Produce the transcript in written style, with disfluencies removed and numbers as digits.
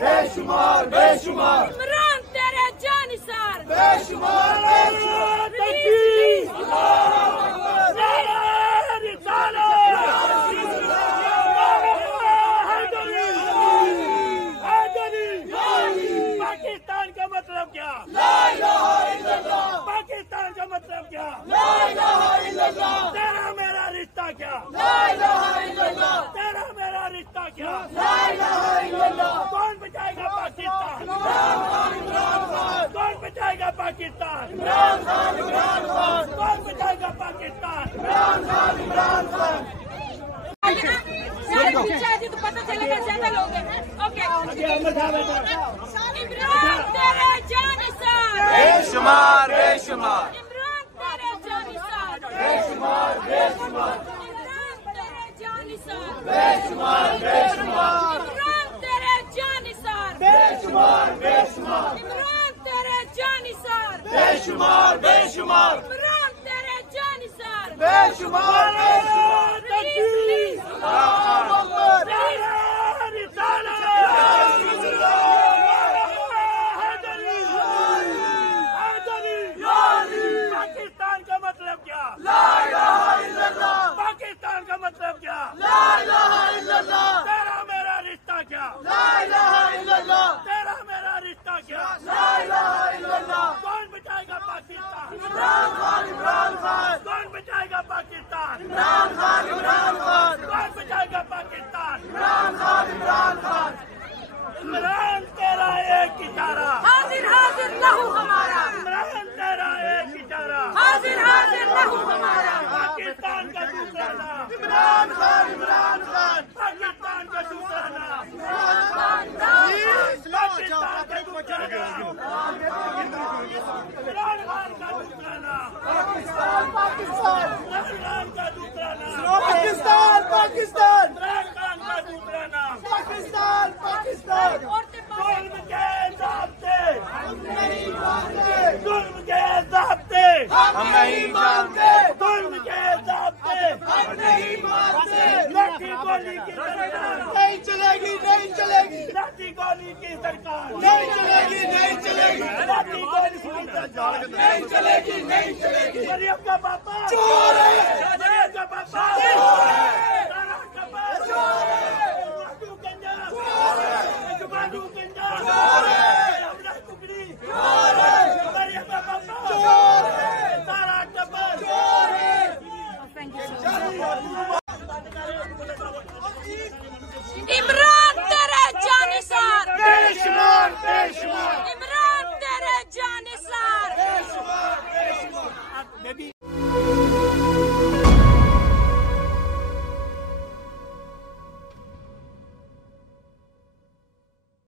बेशुमार बेशुमार इमरान तेरे जानिसार बेशुमार पाकिस्तान का मतलब क्या? पाकिस्तान का मतलब क्या? तेरा मेरा रिश्ता क्या? तेरा मेरा रिश्ता क्या? कौन बचाएगा पाकिस्तान? कौन बचाएगा पाकिस्तान? कौन बचाएगा पाकिस्तान? तो पता चलेगा ज्यादा लोग हैं। ओके इमरान तेरे जानिसार बेशुमार बेशुमार इमरान तेरे जानिसार बेशुमार बेशुमार इमरान तेरे जानिसार बेशुमार बेशुमार इमरान तेरे जानिसार बेशुमार बेशुमार इमरान तेरे जानिसार बेशुमार बेशुमार इमरान तेरे जानिसार बेशुमार पाकिस्तान का मतलब क्या? पाकिस्तान का मतलब क्या? तेरा मेरा रिश्ता क्या? तेरा मेरा रिश्ता क्या? कौन बचाएगा पाकिस्तान? कौन बचाएगा पाकिस्तान? कौन बचाएगा पाकिस्तान? इमरान तेरा एक इशारा हाजिर हाजिर लहू हमारा इमरान तेरा एक इशारा हाजिर हाजिर लहू हमारा पाकिस्तान का दूसरा नाम इमरान खान पाकिस्तान का दूसरा नाम इमरान पाकिस्तान का दूसरा नाम इमरान खान का दूसरा नाम पाकिस्तान पाकिस्तान इमरान का दूसरा नाम पाकिस्तान पाकिस्तान इमरान खान का दूसरा नाम पाकिस्तान पाकिस्तान जुल्म के ज़ाब्ते जुल्म के ज़ाब्ते हम नहीं मानते जुल्म के ज़ाब्ते हम नहीं मानते लाठी गोली की सरकार नहीं चलेगी नहीं चलेगी लाठी गोली की सरकार नहीं चलेगी नहीं चलेगी लाठी गोली की सरकार नहीं चलेगी नहीं चलेगी मरियम का